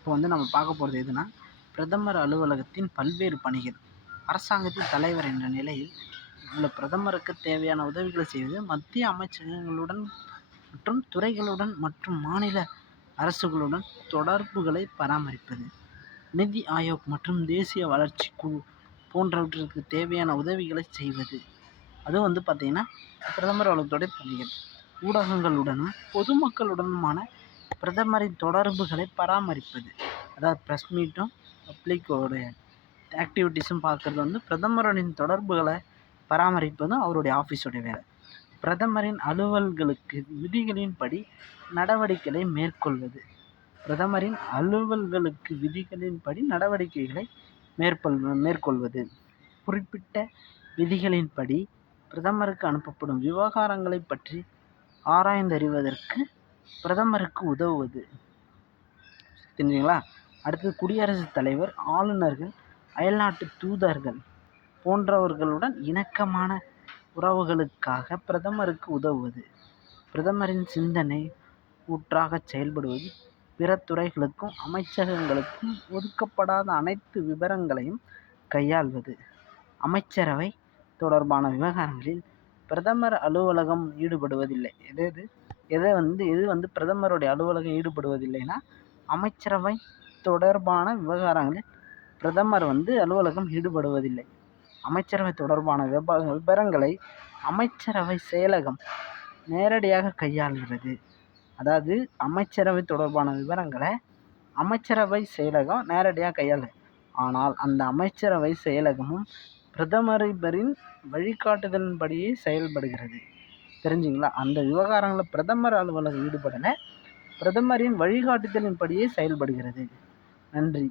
இப்போ வந்து நம்ம பார்க்க போகிறது எதுனா, பிரதமர் அலுவலகத்தின் பல்வேறு பணிகள். அரசாங்கத்தின் தலைவர் என்ற நிலையில் உள்ள பிரதமருக்கு தேவையான உதவிகளை செய்வது, மத்திய அமைச்சகங்களுடன் மற்றும் துறைகளுடன் மற்றும் மாநில அரசுகளுடன் தொடர்புகளை பராமரிப்பது, நிதி ஆயோக் மற்றும் தேசிய வளர்ச்சி குழு போன்றவற்றிற்கு தேவையான உதவிகளை செய்வது. அதுவும் வந்து பார்த்திங்கன்னா பிரதமர் அலுவலகத்துடைய பணிகள். ஊடகங்களுடனும் பொதுமக்களுடனுமான பிரதமரின் தொடர்புகளை பராமரிப்பது, அதாவது ப்ரெஸ் மீட்டும் பப்ளிக்கோடைய ஆக்டிவிட்டீஸும் பார்க்குறது வந்து பிரதமரின் தொடர்புகளை பராமரிப்பதும் அவருடைய ஆஃபீஸோடைய வேலை. பிரதமரின் அலுவல்களுக்கு விதிகளின்படி நடவடிக்கைகளை மேற்கொள்வது. பிரதமரின் அலுவல்களுக்கு விதிகளின்படி நடவடிக்கைகளை மேற்கொள்வது. குறிப்பிட்ட விதிகளின்படி பிரதமருக்கு அனுப்பப்படும் விவகாரங்களை பற்றி ஆராய்ந்தறிவதற்கு பிரதமருக்கு உதவுவது. தெரிஞ்சுங்களா? அடுத்தது குடியரசுத் தலைவர், ஆளுநர்கள், அயல்நாட்டு தூதர்கள் போன்றவர்களுடன் இணக்கமான உறவுகளுக்காக பிரதமருக்கு உதவுவது. பிரதமரின் சிந்தனை ஊற்றாக செயல்படுவது. பிற துறைகளுக்கும் அமைச்சகங்களுக்கும் ஒதுக்கப்படாத அனைத்து விவரங்களையும் கையாள்வது. அமைச்சரவை தொடர்பான விவகாரங்களில் பிரதமர் அலுவலகம் ஈடுபடுவதில்லை. எது வந்து பிரதமருடைய அலுவலகம் ஈடுபடுவதில்லைன்னா, அமைச்சரவை தொடர்பான விவகாரங்களில் பிரதமர் வந்து அலுவலகம் ஈடுபடுவதில்லை. அமைச்சரவை தொடர்பான விவரங்களை அமைச்சரவை செயலகம் நேரடியாக கையாள்கிறது. அதாவது அமைச்சரவை தொடர்பான விவரங்களை அமைச்சரவை செயலகம் நேரடியாக கையாளுது. ஆனால் அந்த அமைச்சரவை செயலகமும் பிரதமரின் வழிகாட்டுதலின்படியே செயல்படுகிறது. தெரிஞ்சுங்களா? அந்த விவகாரங்களில் பிரதமர் அலுவலகம் ஈடுபடலை, பிரதமரின் வழிகாட்டுதலின்படியே செயல்படுகிறது. நன்றி.